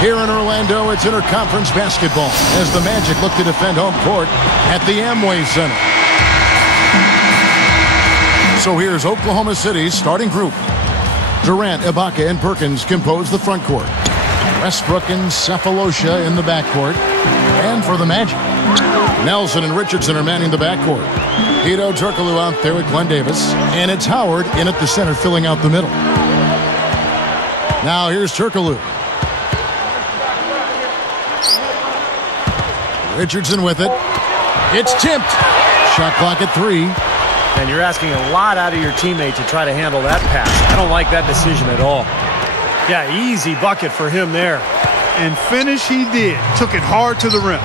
Here in Orlando, it's interconference basketball as the Magic look to defend home court at the Amway Center. So here's Oklahoma City's starting group. Durant, Ibaka, and Perkins compose the front court. Westbrook and Sefolosha in the backcourt. And for the Magic, Nelson and Richardson are manning the backcourt. Hedo Turkoglu out there with Glenn Davis. And it's Howard in at the center filling out the middle. Now here's Turkoglu. Richardson with it. It's tipped. Shot clock at 3. And you're asking a lot out of your teammate to try to handle that pass. I don't like that decision at all. Yeah, easy bucket for him there. And finish he did. Took it hard to the rim.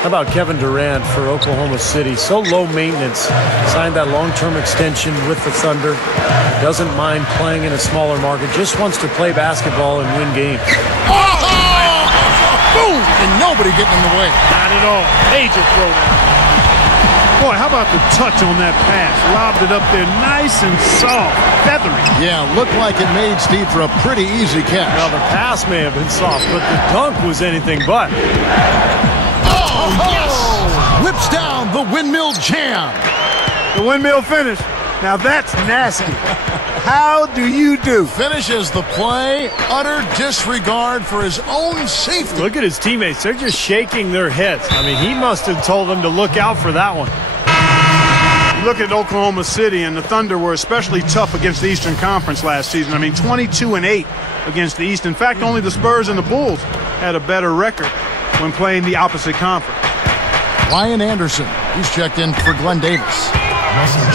How about Kevin Durant for Oklahoma City? So low maintenance. Signed that long-term extension with the Thunder. Doesn't mind playing in a smaller market. Just wants to play basketball and win games. Oh! Boom! And nobody getting in the way. Not at all. Major throwdown. Boy, how about the touch on that pass? Lobbed it up there nice and soft, feathery. Yeah, looked like it made Steve for a pretty easy catch. Well, the pass may have been soft, but the dunk was anything but. Oh, yes! Whips down the windmill jam. The windmill finish. Now that's nasty. How do you do? Finishes the play, utter disregard for his own safety. Look at his teammates. They're just shaking their heads. I mean, he must have told them to look out for that one. Look at Oklahoma City, and the Thunder were especially tough against the Eastern Conference last season. I mean, 22-8 against the East. In fact, only the Spurs and the Bulls had a better record when playing the opposite conference. Ryan Anderson, he's checked in for Glenn Davis.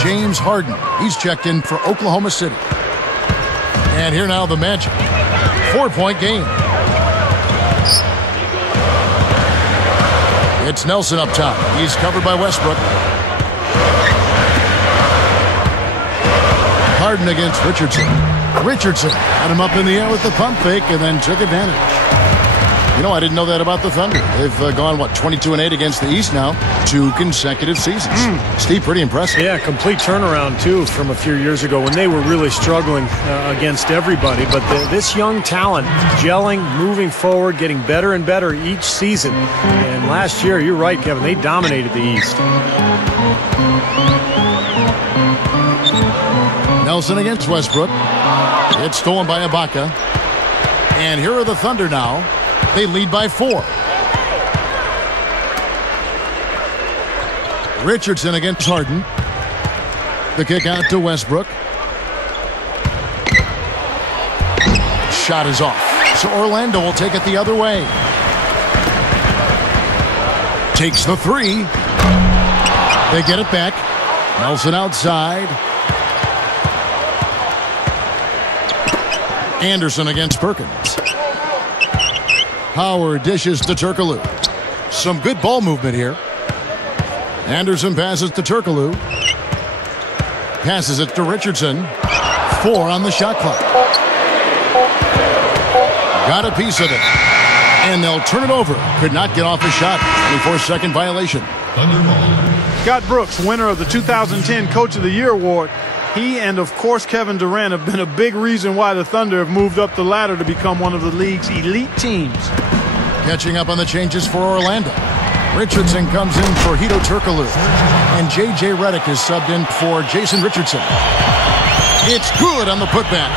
James Harden, he's checked in for Oklahoma City. And here now the Magic. 4-point game. It's Nelson up top. He's covered by Westbrook. Harden against Richardson. Richardson had him up in the air with the pump fake and then took advantage. You know, I didn't know that about the Thunder. They've gone, 22-8 against the East now. 2 consecutive seasons. Steve, pretty impressive. Yeah, complete turnaround, too, from a few years ago when they were really struggling against everybody. But this young talent, gelling, moving forward, getting better and better each season. And last year, you're right, Kevin, they dominated the East. Nelson against Westbrook. It's stolen by Ibaka. And here are the Thunder now. They lead by 4. Richardson against Harden. The kick out to Westbrook. Shot is off. So Orlando will take it the other way. Takes the 3. They get it back. Nelson outside. Anderson against Perkins. Howard dishes to Turkoglu. Some good ball movement here. Anderson passes to Turkoglu. Passes it to Richardson. 4 on the shot clock. Got a piece of it. And they'll turn it over. Could not get off a shot. 24-second violation. Scott Brooks, winner of the 2010 Coach of the Year award. He and, of course, Kevin Durant have been a big reason why the Thunder have moved up the ladder to become one of the league's elite teams. Catching up on the changes for Orlando. Richardson comes in for Hedo Turkoglu. And J.J. Redick is subbed in for Jason Richardson. It's good on the putback.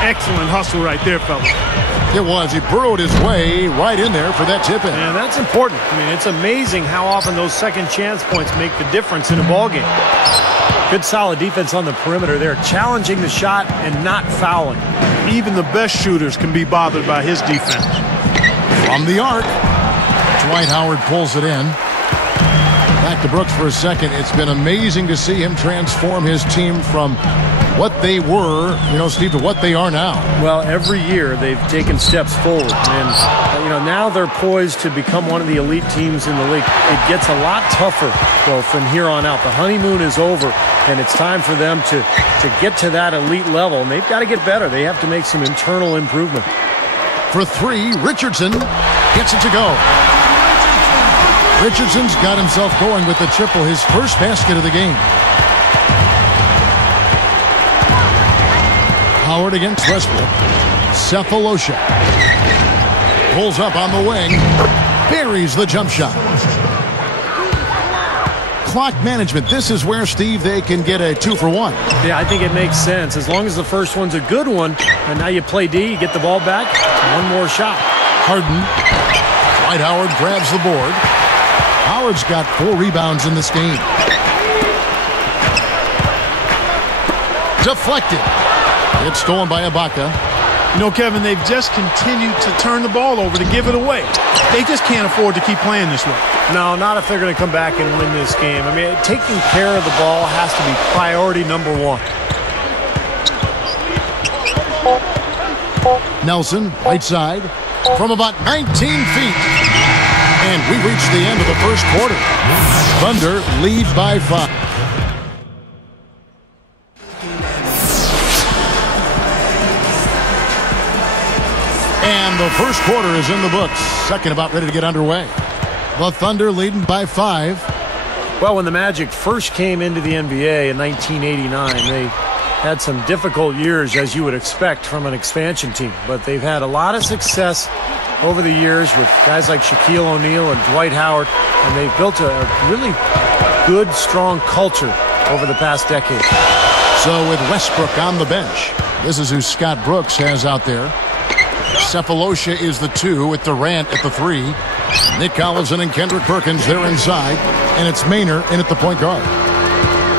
Excellent hustle right there, fellas. It was. He burrowed his way right in there for that tip-in. And that's important. I mean, it's amazing how often those second chance points make the difference in a ballgame. Good solid defense on the perimeter there, challenging the shot and not fouling. Even the best shooters can be bothered by his defense. From the arc, Dwight Howard pulls it in. Back to Brooks for a second. It's been amazing to see him transform his team from what they were, Steve, to what they are now. Well, every year they've taken steps forward. And, now they're poised to become one of the elite teams in the league. It gets a lot tougher, though, from here on out. The honeymoon is over, and it's time for them to get to that elite level. And they've got to get better. They have to make some internal improvement. For 3, Richardson gets it to go. Richardson's got himself going with the triple, his first basket of the game. Howard against Westbrook. Sefolosha. Pulls up on the wing. Buries the jump shot. Clock management. This is where, Steve, they can get a 2-for-1. Yeah, I think it makes sense. As long as the first one's a good one, and now you play D, you get the ball back, one more shot. Harden. Dwight Howard grabs the board. Howard's got 4 rebounds in this game. Deflected. It's stolen by Ibaka. You know, Kevin, they've just continued to turn the ball over to give it away. They just can't afford to keep playing this way. No, not if they're going to come back and win this game. I mean, taking care of the ball has to be priority number 1. Nelson, right side, from about 19 feet. And we reach the end of the first quarter. Thunder lead by 5. And the first quarter is in the books. Second about ready to get underway. The Thunder leading by 5. Well, when the Magic first came into the NBA in 1989, they had some difficult years, as you would expect from an expansion team. But they've had a lot of success over the years with guys like Shaquille O'Neal and Dwight Howard, and they've built a really good, strong culture over the past decade. So with Westbrook on the bench, this is who Scott Brooks has out there. Cephalosha is the 2 with Durant at the 3. Nick Collison and Kendrick Perkins, they're inside. And it's Maynard in at the point guard.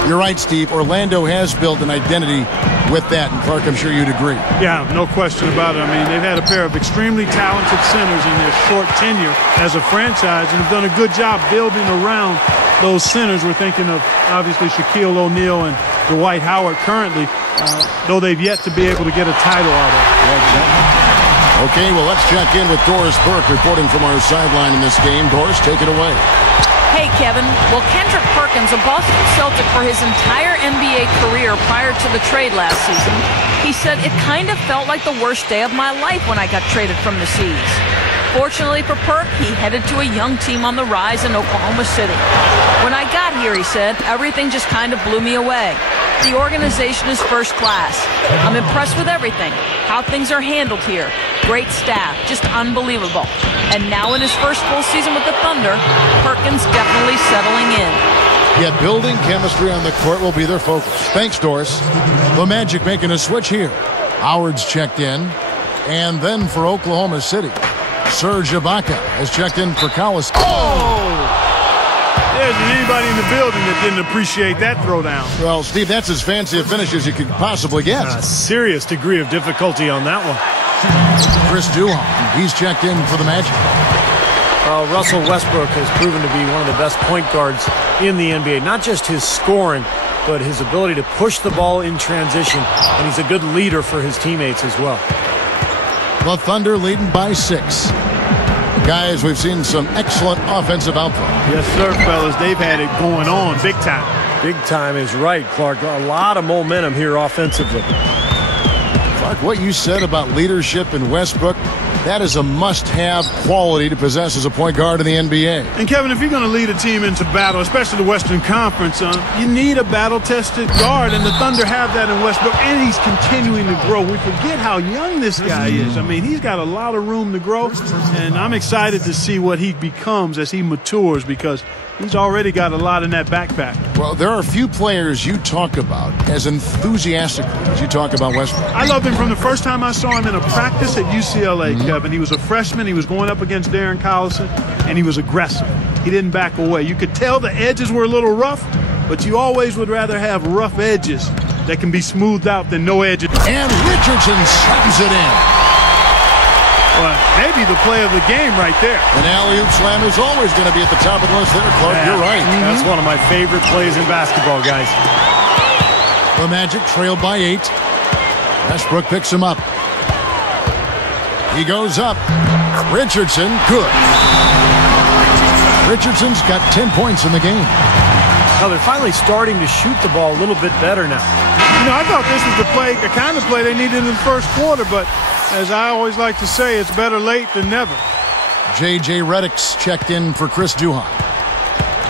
You're right, Steve. Orlando has built an identity with that. And Clark, I'm sure you'd agree. Yeah, no question about it. I mean, they've had a pair of extremely talented centers in their short tenure as a franchise and have done a good job building around those centers. We're thinking of, obviously, Shaquille O'Neal and Dwight Howard currently, though they've yet to be able to get a title out of it. Yeah, exactly. Okay, well, let's check in with Doris Burke reporting from our sideline in this game. Doris, take it away. Hey, Kevin. Well, Kendrick Perkins, a Boston Celtic for his entire NBA career prior to the trade last season, he said, "It kind of felt like the worst day of my life when I got traded from the Seas." Fortunately for Perk, he headed to a young team on the rise in Oklahoma City. "When I got here," he said, "everything just kind of blew me away. The organization is first class. I'm impressed with everything, how things are handled here. Great staff, just unbelievable. And now in his first full season with the Thunder, Perkins definitely settling in." Yeah, building chemistry on the court will be their focus. Thanks, Doris. The Magic making a switch here. Howard's checked in. And then for Oklahoma City, Serge Ibaka has checked in for Collison. Oh! There isn't anybody in the building that didn't appreciate that throwdown. Well, Steve, that's as fancy a finish as you could possibly get. A serious degree of difficulty on that one. Chris Duhon, he's checked in for the Magic. Russell Westbrook has proven to be one of the best point guards in the NBA. Not just his scoring, but his ability to push the ball in transition. And he's a good leader for his teammates as well. The Thunder leading by 6. Guys, we've seen some excellent offensive output. Yes, sir, fellas. They've had it going on big time. Big time is right, Clark. A lot of momentum here offensively. Clark, what you said about leadership in Westbrook, that is a must-have quality to possess as a point guard in the NBA. And, Kevin, if you're going to lead a team into battle, especially the Western Conference, you need a battle-tested guard, and the Thunder have that in Westbrook, and he's continuing to grow. We forget how young this guy is. I mean, he's got a lot of room to grow, and I'm excited to see what he becomes as he matures because he's already got a lot in that backpack. Well, there are a few players you talk about as enthusiastically as you talk about Westbrook. I loved him from the first time I saw him in a practice at UCLA, Kevin. He was a freshman. He was going up against Darren Collison, and he was aggressive. He didn't back away. You could tell the edges were a little rough, but you always would rather have rough edges that can be smoothed out than no edges. And Richardson slams it in. Well, maybe the play of the game right there. An alley-oop slam is always going to be at the top of the list there, Clark. Yeah, you're right. That's one of my favorite plays in basketball, guys. The Magic trailed by 8. Westbrook picks him up. He goes up. Richardson, good. Richardson's got 10 points in the game. Now they're finally starting to shoot the ball a little bit better now. You know, I thought this was the kind of play they needed in the first quarter, but as I always like to say, it's better late than never. J.J. Redick's checked in for Chris Duhon.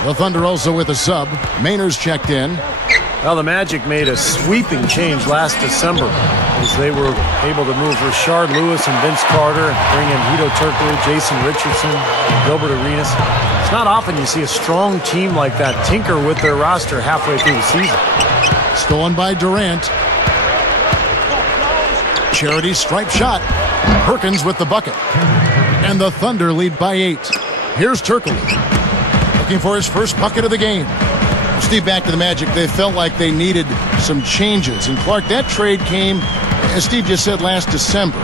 The Thunder also with a sub. Maynard's checked in. Well, the Magic made a sweeping change last December as they were able to move Rashard Lewis and Vince Carter and bring in Hedo Turkoglu, Jason Richardson, and Gilbert Arenas. It's not often you see a strong team like that tinker with their roster halfway through the season. Stolen by Durant. Charity stripe shot. Perkins with the bucket. And the Thunder lead by 8. Here's Turkoglu, looking for his first bucket of the game. Steve, back to the Magic. They felt like they needed some changes. And Clark, that trade came, as Steve just said, last December.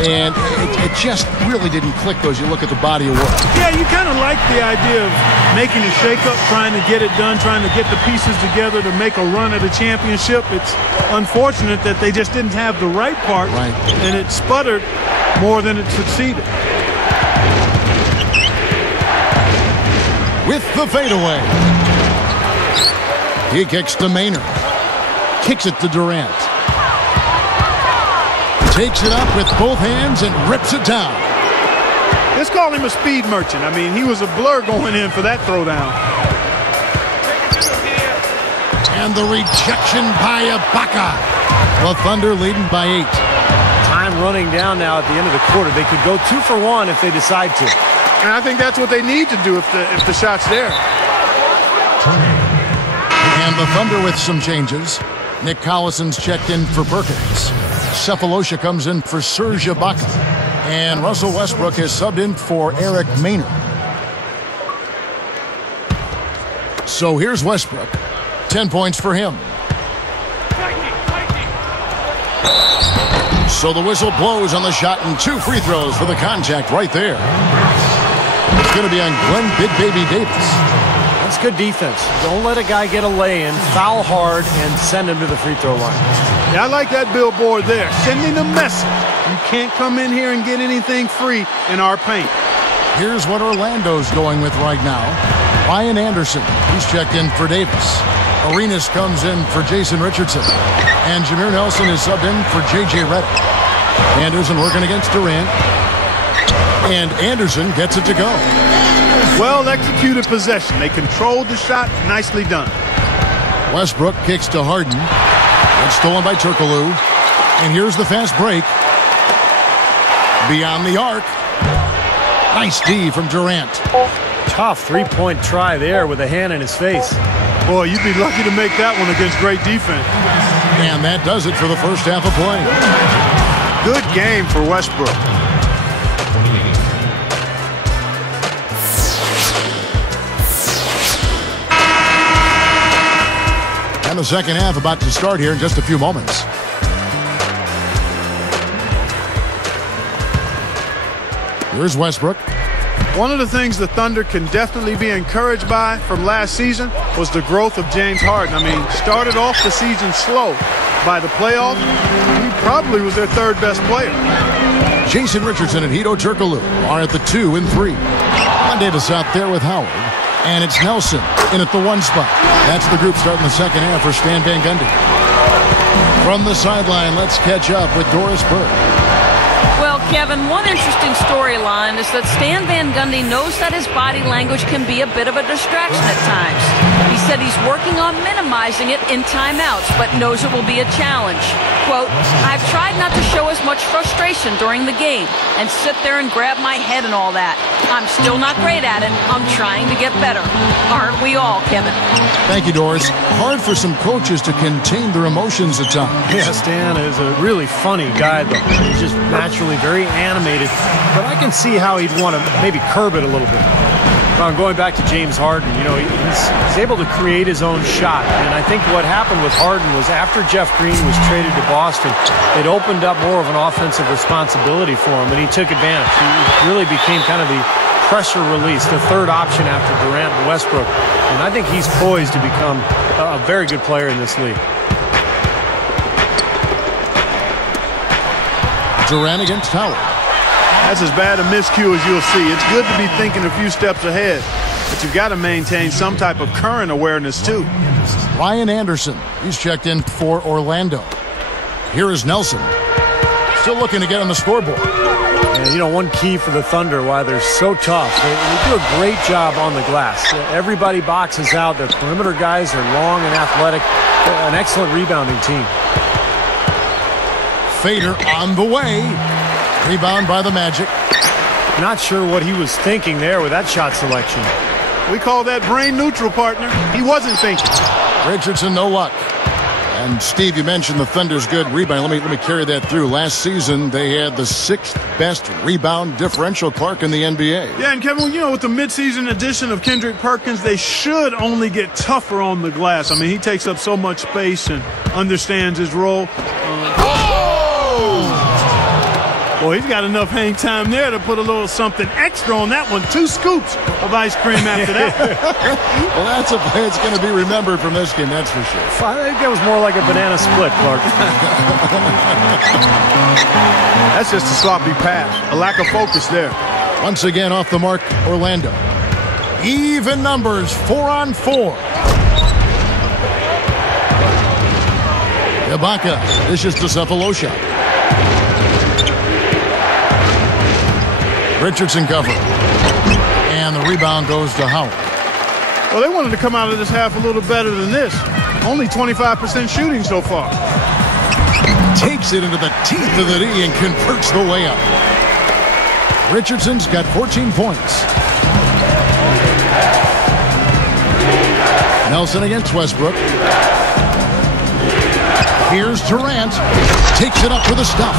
And it just really didn't click as you look at the body of work. Yeah, you kind of like the idea of making a shakeup, trying to get it done, trying to get the pieces together to make a run at a championship. It's unfortunate that they just didn't have the right part, and it sputtered more than it succeeded. With the fadeaway. He kicks to Maynard. Kicks it to Durant. Takes it up with both hands and rips it down. Let's call him a speed merchant. I mean, he was a blur going in for that throwdown. And the rejection by Ibaka. The Thunder leading by 8. Time running down now at the end of the quarter. They could go 2 for 1 if they decide to. And I think that's what they need to do if the shot's there. And the Thunder with some changes. Nick Collison's checked in for Perkins. Cephalosha comes in for Serge Ibaka. And Russell Westbrook has subbed in for Eric Maynard. So here's Westbrook. 10 points for him. So the whistle blows on the shot and 2 free throws for the contact right there. It's going to be on Glenn Big Baby Davis. That's good defense. Don't let a guy get a lay-in, foul hard, and send him to the free throw line. Yeah, I like that billboard there. Sending a message. You can't come in here and get anything free in our paint. Here's what Orlando's going with right now. Ryan Anderson, he's checked in for Davis. Arenas comes in for Jason Richardson. And Jameer Nelson is subbed in for J.J. Redick. Anderson working against Durant. And Anderson gets it to go. Well-executed possession. They controlled the shot. Nicely done. Westbrook kicks to Harden. It's stolen by Turkoglu. And here's the fast break. Beyond the arc. Nice D from Durant. Tough three-point try there with a hand in his face. Boy, you'd be lucky to make that one against great defense. And that does it for the first half of play. Good game for Westbrook. And the second half about to start here in just a few moments. Here's Westbrook. One of the things the Thunder can definitely be encouraged by from last season was the growth of James Harden. I mean, started off the season slow. By the playoffs, he probably was their third best player. Jason Richardson and Hedo Turkoglu are at the 2 and 3. Glenn Davis out there with Howard. And it's Nelson in at the 1 spot. That's the group starting the second half for Stan Van Gundy. From the sideline, let's catch up with Doris Burke. Well, Kevin, one interesting storyline is that Stan Van Gundy knows that his body language can be a bit of a distraction at times. He said he's working on minimizing it in timeouts, but knows it will be a challenge. Quote, I've tried not to show as much frustration during the game and sit there and grab my head and all that. I'm still not great at it. I'm trying to get better. Aren't we all, Kevin? Thank you, Doris. Hard for some coaches to contain their emotions at times. Yeah, Stan is a really funny guy, though. He's just naturally very animated, but I can see how he'd want to maybe curb it a little bit. Going back to James Harden, you know, he's able to create his own shot, and I think what happened with Harden was after Jeff Green was traded to Boston, it opened up more of an offensive responsibility for him, and he took advantage. He really became kind of the pressure release, the third option after Durant and Westbrook, and I think he's poised to become a very good player in this league. Durant against Howard. That's as bad a miscue as you'll see. It's good to be thinking a few steps ahead, but you've got to maintain some type of current awareness too. Ryan Anderson, he's checked in for Orlando. Here is Nelson, still looking to get on the scoreboard. And, you know, one key for the Thunder, why they're so tough, they do a great job on the glass. Everybody boxes out. Their perimeter guys are long and athletic. An excellent rebounding team. Fader on the way. Rebound by the Magic. Not sure what he was thinking there with that shot selection. We call that brain neutral, partner. He wasn't thinking. Richardson, no luck. And Steve, you mentioned the Thunder's good rebound. Let me carry that through. Last season, they had the 6th best rebound differential, Clark, in the NBA. Yeah, and Kevin, you know, with the midseason addition of Kendrick Perkins, they should only get tougher on the glass. I mean, he takes up so much space and understands his role. Well, he's got enough hang time there to put a little something extra on that one. 2 scoops of ice cream after that. Well, that's a play that's going to be remembered from this game, that's for sure. I think that was more like a banana split, Clark. That's just a sloppy pass. A lack of focus there. Once again, off the mark, Orlando. Even numbers, 4-on-4. Ibaka dishes to Cephalosha. Richardson cover. And the rebound goes to Howard. Well, they wanted to come out of this half a little better than this. Only 25% shooting so far. Takes it into the teeth of the D and converts the layup. Richardson's got 14 points. Nelson against Westbrook. Here's Durant. Takes it up for the stuff.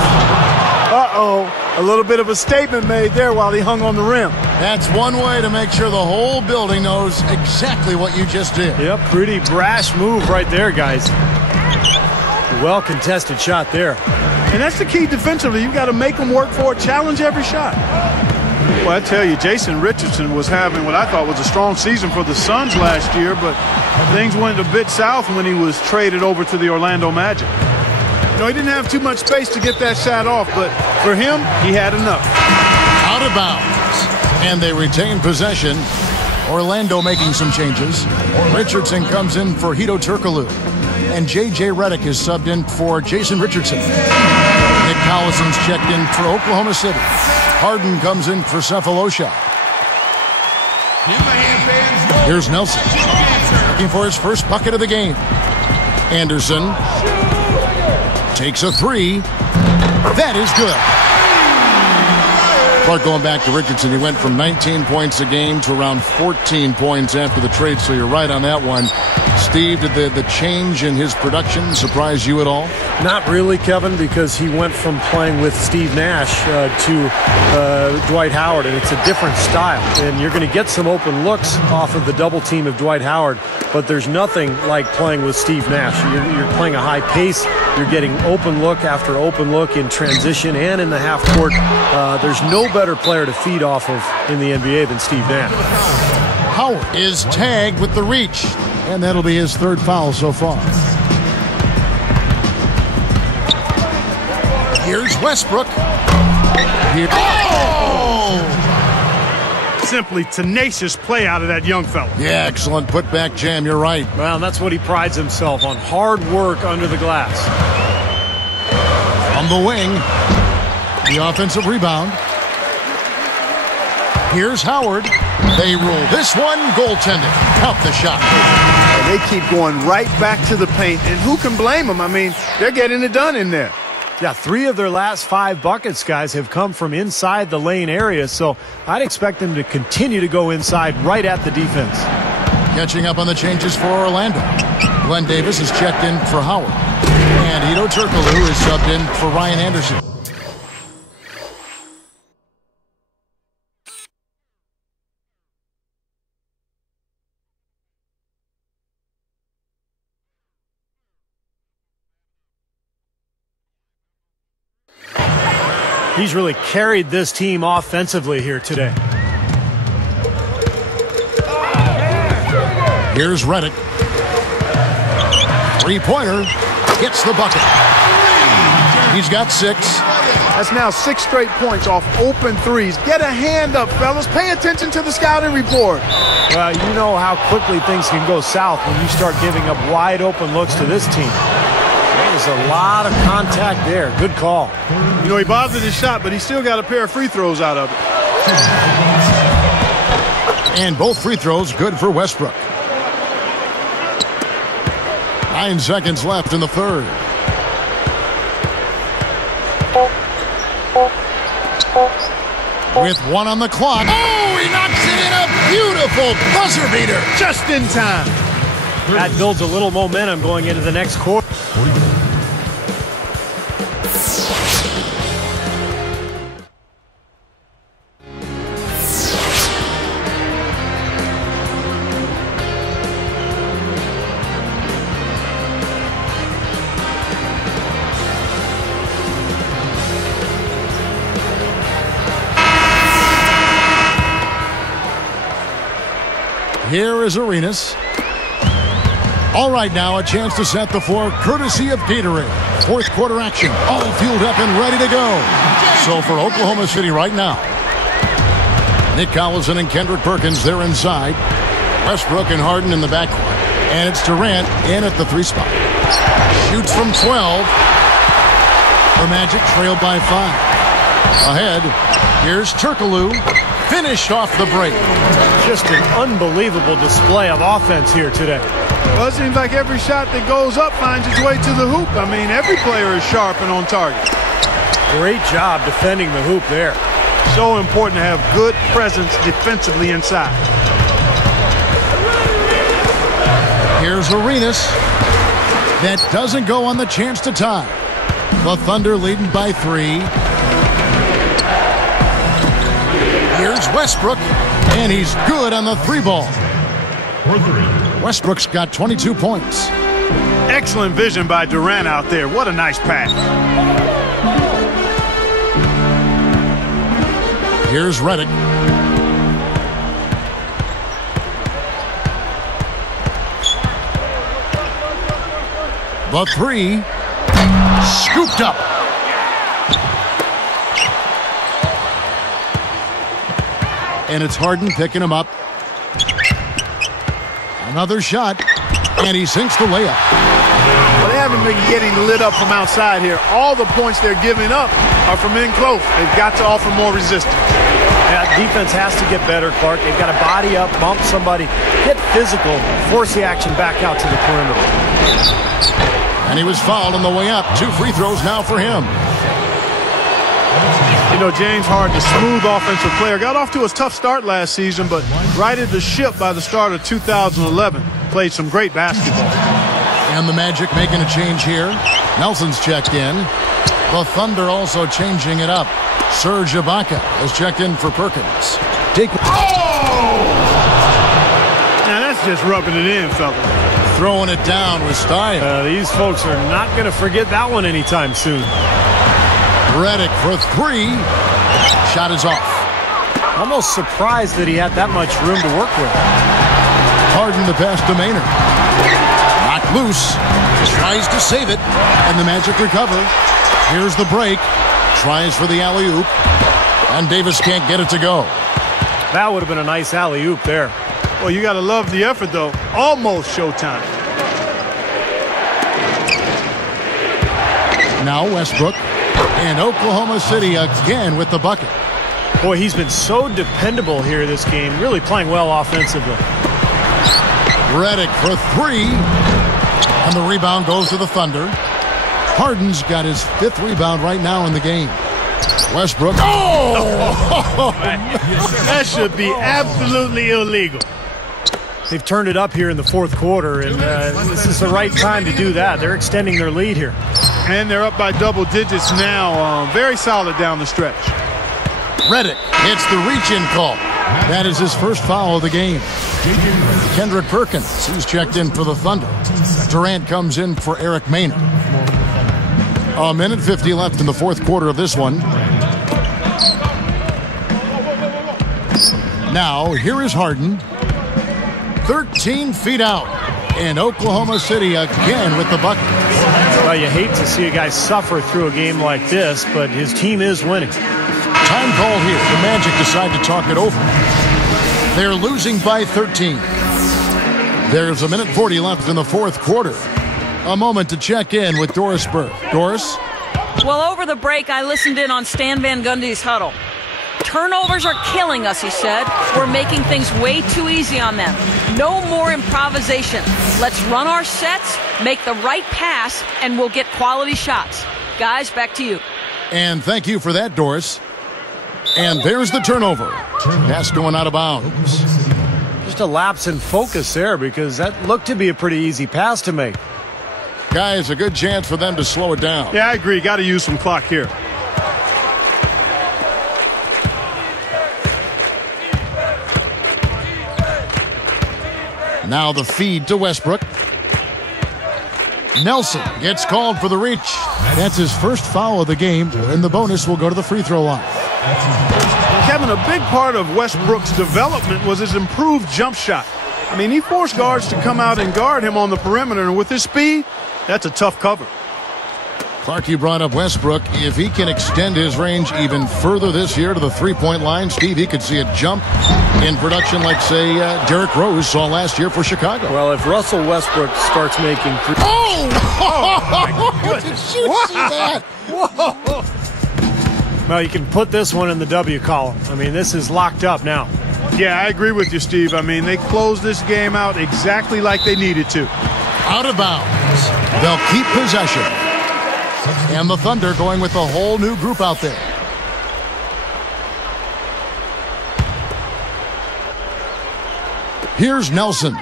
Uh-oh. A little bit of a statement made there while he hung on the rim. That's one way to make sure the whole building knows exactly what you just did. Yep, pretty brash move right there, guys. Well-contested shot there. And that's the key defensively. You've got to make them work for it, challenge every shot. Well, I tell you, Jason Richardson was having what I thought was a strong season for the Suns last year, but things went a bit south when he was traded over to the Orlando Magic. No, he didn't have too much space to get that shot off, but for him, he had enough. Out of bounds. And they retain possession. Orlando making some changes. Richardson comes in for Hedo Turkoglu. And J.J. Redick is subbed in for Jason Richardson. Nick Collison's checked in for Oklahoma City. Harden comes in for Cephalosha. Here's Nelson. Looking for his first bucket of the game. Anderson takes a 3. That is good. Clark, going back to Richardson, he went from 19 points a game to around 14 points after the trade, so you're right on that one. Steve, did the change in his production surprise you at all? Not really, Kevin, because he went from playing with Steve Nash to Dwight Howard, and it's a different style. And you're going to get some open looks off of the double team of Dwight Howard, but there's nothing like playing with Steve Nash. You're playing a high pace. You're getting open look after open look in transition and in the half court. There's no better player to feed off of in the NBA than Steve Nash. Howard is tagged with the reach, and that'll be his 3rd foul so far. Here's Westbrook. Simply tenacious play out of that young fella. Yeah, excellent putback jam. You're right. Well, that's what he prides himself on, hard work under the glass. From the wing, the offensive rebound. Here's Howard. They rule this one. Goaltending. Count the shot. They keep going right back to the paint, and who can blame them? I mean, they're getting it done in there. Yeah, 3 of their last 5 buckets, guys, have come from inside the lane area, so I'd expect them to continue to go inside right at the defense. Catching up on the changes for Orlando. Glenn Davis is checked in for Howard. And Hedo Turkoglu is subbed in for Ryan Anderson. He's really carried this team offensively here today. Here's Redick. 3-pointer. Gets the bucket. He's got 6. That's now 6 straight points off open threes. Get a hand up, fellas. Pay attention to the scouting report. Well, you know how quickly things can go south when you start giving up wide open looks to this team. That was a lot of contact there. Good call. You know, he bothered his shot, but he still got a pair of free throws out of it. And both free throws good for Westbrook. 9 seconds left in the third. With 1 on the clock. Oh, he knocks it in, a beautiful buzzer beater. Just in time. That builds a little momentum going into the next quarter. Here is Arenas. All right, now a chance to set the floor courtesy of Gatorade. Fourth quarter action, all fueled up and ready to go. So for Oklahoma City right now, Nick Collison and Kendrick Perkins, they're inside. Westbrook and Harden in the backcourt. And it's Durant in at the 3 spot. Shoots from 12. The Magic trail by 5. Ahead, here's Turkoglu. Finished off the break. Just an unbelievable display of offense here today. Well, it seems like every shot that goes up finds its way to the hoop. I mean, every player is sharp and on target. Great job defending the hoop there. So important to have good presence defensively inside. Here's Arenas. That doesn't go on the chance to tie. The Thunder leading by 3. Here's Westbrook, and he's good on the 3 ball. Westbrook's got 22 points. Excellent vision by Durant out there. What a nice pass. Here's Redick. The 3. Scooped up. And it's Harden picking him up. Another shot, and he sinks the layup. Well, they haven't been getting lit up from outside here. All the points they're giving up are from in close. They've got to offer more resistance. Yeah, defense has to get better, Clark. They've got to body up, bump somebody, get physical, force the action back out to the perimeter. And he was fouled on the way up. 2 free throws now for him. You know, James Harden, a smooth offensive player, got off to a tough start last season, but righted the ship by the start of 2011. Played some great basketball. And the Magic making a change here. Nelson's checked in. The Thunder also changing it up. Serge Ibaka has checked in for Perkins. Now that's just rubbing it in, fellas. Throwing it down with style. These folks are not going to forget that one anytime soon. Redick for 3. Shot is off. Almost surprised that he had that much room to work with. Harden to pass to Maynard. Knocked loose. Tries to save it. And the Magic recover. Here's the break. Tries for the alley-oop. And Davis can't get it to go. That would have been a nice alley-oop there. Well, you got to love the effort, though. Almost showtime. Now Westbrook. And Oklahoma City again with the bucket. Boy, he's been so dependable here this game, really playing well offensively. Redick for 3. And the rebound goes to the Thunder. Harden's got his 5th rebound right now in the game. Westbrook. Oh! That should be absolutely illegal. They've turned it up here in the 4th quarter, and this is the right time to do that. They're extending their lead here. And they're up by double digits now. Very solid down the stretch. Redick hits the reach-in call. That is his first foul of the game. Kendrick Perkins, he's checked in for the Thunder. Durant comes in for Eric Maynard. 1:50 left in the 4th quarter of this one. Now, here is Harden. 13 feet out. And Oklahoma City again with the bucket. Well, you hate to see a guy suffer through a game like this, but his team is winning. Time call here. The Magic decide to talk it over. They're losing by 13. There's 1:40 left in the 4th quarter. A moment to check in with Doris Burke. Doris? Well, over the break, I listened in on Stan Van Gundy's huddle. Turnovers are killing us, he said. We're making things way too easy on them. No more improvisation. Let's run our sets, make the right pass, and we'll get quality shots. Guys, back to you. And thank you for that, Doris. And there's the turnover. Pass going out of bounds. Just a lapse in focus there because that looked to be a pretty easy pass to make. Guys, a good chance for them to slow it down. Yeah, I agree. Got to use some clock here. Now the feed to Westbrook. Nelson gets called for the reach. That's his first foul of the game, and the bonus will go to the free throw line. Kevin, a big part of Westbrook's development was his improved jump shot. I mean, he forced guards to come out and guard him on the perimeter, and with his speed, that's a tough cover. Clark, you brought up Westbrook. If he can extend his range even further this year to the three-point line, Steve, he could see a jump in production like, say, Derrick Rose saw last year for Chicago. Well, if Russell Westbrook starts making three... Oh! Did you see that? Whoa! Well, you can put this one in the W column. I mean, this is locked up now. Yeah, I agree with you, Steve. I mean, they closed this game out exactly like they needed to. Out of bounds. They'll keep possession. And the Thunder going with a whole new group out there. Here's Nelson.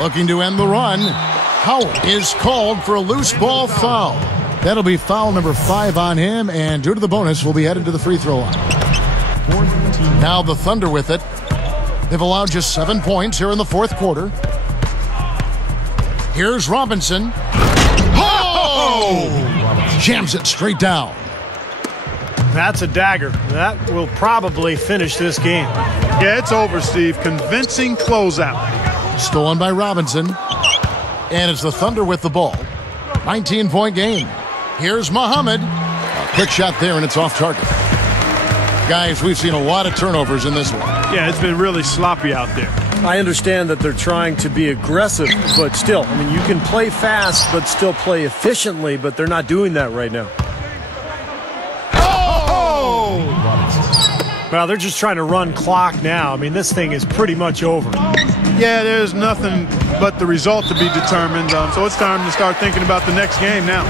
Looking to end the run. Howard is called for a loose ball foul. That'll be foul number 5 on him, and due to the bonus, will be headed to the free throw line. Now the Thunder with it. They've allowed just 7 points here in the fourth quarter. Here's Robinson. Oh! Jams it straight down. That's a dagger. That will probably finish this game. Yeah, it's over, Steve. Convincing closeout. Stolen by Robinson. And it's the Thunder with the ball. 19-point game. Here's Muhammad. A quick shot there, and it's off target. Guys, we've seen a lot of turnovers in this one. Yeah, it's been really sloppy out there. I understand that they're trying to be aggressive, but still, I mean, you can play fast but still play efficiently, but they're not doing that right now. Oh! Well, they're just trying to run clock now. I mean, this thing is pretty much over. Yeah, there's nothing but the result to be determined, so it's time to start thinking about the next game now.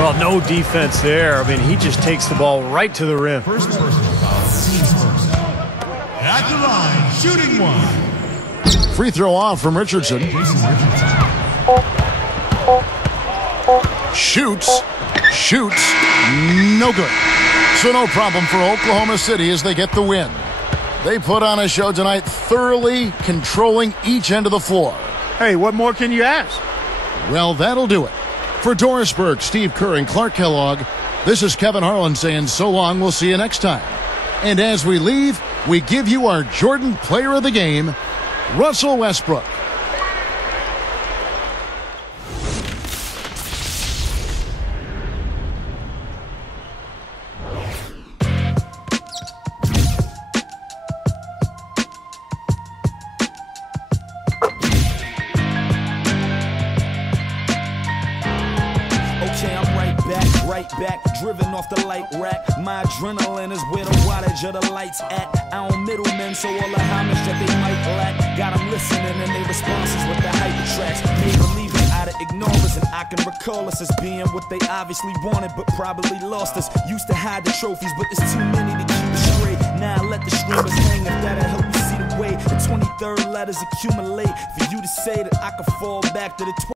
Well, no defense there. I mean, he just takes the ball right to the rim. First personal foul, team's first. At the line, shooting one. Free throw off from Richardson. Shoots. No good. So no problem for Oklahoma City as they get the win. They put on a show tonight, thoroughly controlling each end of the floor. Hey, what more can you ask? Well, that'll do it. For Doris Burke, Steve Kerr, and Clark Kellogg, this is Kevin Harlan saying so long. We'll see you next time. And as we leave, we give you our Jordan Player of the Game, Russell Westbrook. Back, driven off the light rack. My adrenaline is where the wattage of the lights at. I don't middlemen, so all the homage that they might lack. Got them listening and they responses with the hyper tracks. Made believing out of ignorance, and I can recall us as being what they obviously wanted, but probably lost us. Used to hide the trophies, but there's too many to keep it straight. Now I let the streamers hang, if that'll help you see the way. The 23rd letters accumulate for you to say that I could fall back to the